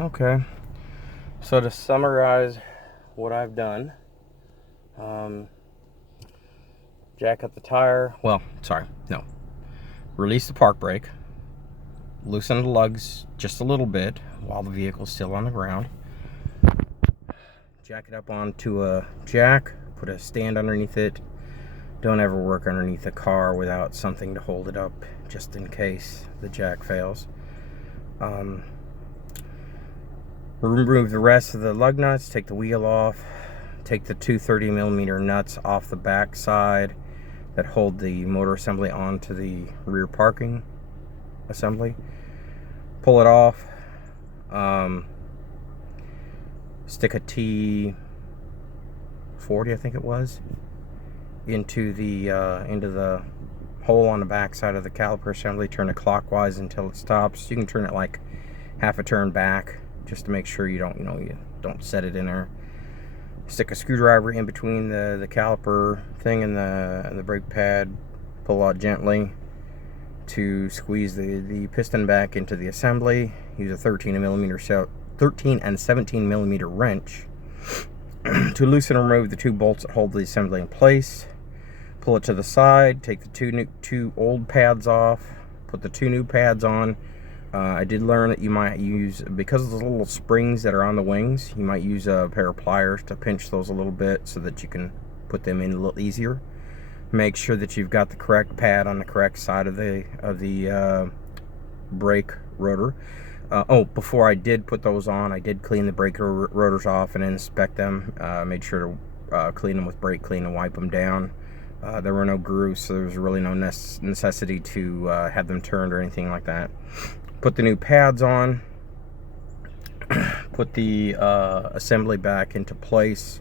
Okay, so to summarize what I've done, jack up the tire, release the park brake, loosen the lugs just a little bit while the vehicle's still on the ground, jack it up onto a jack, put a stand underneath it. Don't ever work underneath a car without something to hold it up just in case the jack fails. Remove the rest of the lug nuts, take the wheel off, take the two 30mm nuts off the back side that hold the motor assembly onto the rear parking assembly. Pull it off, stick a T40, I think it was, into the hole on the back side of the caliper assembly. Turn it clockwise until it stops. You can turn it like half a turn back just to make sure you don't set it in there. Stick a screwdriver in between the caliper thing and the brake pad. Pull out gently to squeeze the piston back into the assembly. Use a 13 and 17mm wrench to loosen and remove the two bolts that hold the assembly in place. Pull it to the side. Take the two old pads off. Put the two new pads on. I did learn that you might use, because of the little springs that are on the wings, you might use a pair of pliers to pinch those a little bit so that you can put them in a little easier. Make sure that you've got the correct pad on the correct side of the brake rotor. Before I did put those on, I did clean the brake rotors off and inspect them. Made sure to clean them with brake clean and wipe them down. There were no grooves, so there was really no necessity to have them turned or anything like that. Put the new pads on. Put the assembly back into place.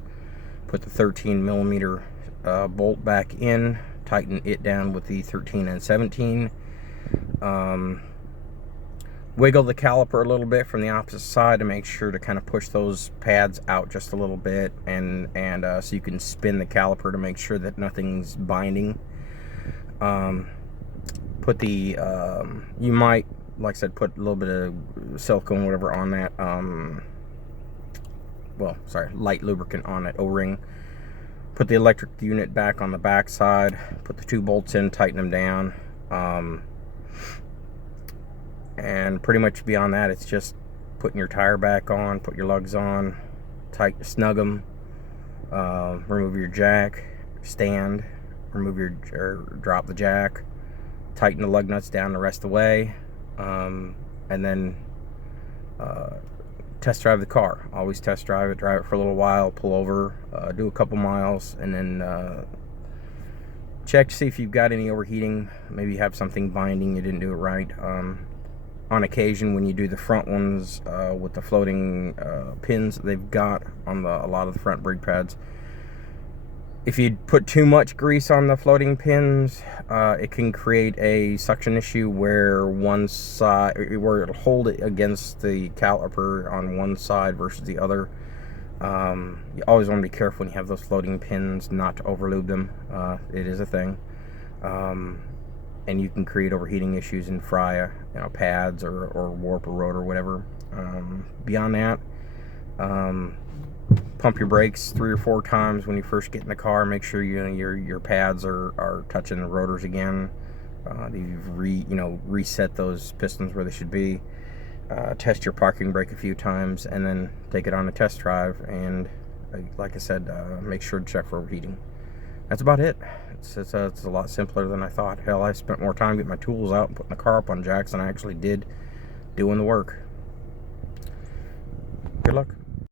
Put the 13mm bolt back in. Tighten it down with the 13 and 17. Wiggle the caliper a little bit from the opposite side to make sure to kind of push those pads out just a little bit, and so you can spin the caliper to make sure that nothing's binding. Put the you might, like I said, put a little bit of silicone, whatever, on that. Light lubricant on that O-ring. Put the electric unit back on the back side. Put the two bolts in, tighten them down. And pretty much beyond that, it's just putting your tire back on, put your lugs on, snug them, remove your jack, stand, drop the jack, tighten the lug nuts down the rest of the way, and then test drive the car. Always test drive it for a little while, pull over, do a couple miles, and then check to see if you've got any overheating. Maybe you have something binding, you didn't do it right. On occasion, when you do the front ones with the floating pins that they've got on a lot of the front brake pads, if you put too much grease on the floating pins, it can create a suction issue where it'll hold it against the caliper on one side versus the other. You always want to be careful when you have those floating pins not to overlube them. It is a thing. And you can create overheating issues and fry pads or warp a rotor or whatever. Beyond that, pump your brakes 3 or 4 times when you first get in the car. Make sure your pads are touching the rotors again. You've reset those pistons where they should be. Test your parking brake a few times, and then take it on a test drive. And like I said, make sure to check for overheating. That's about it. It's a lot simpler than I thought. Hell, I spent more time getting my tools out and putting the car up on jacks than I actually did doing the work. Good luck.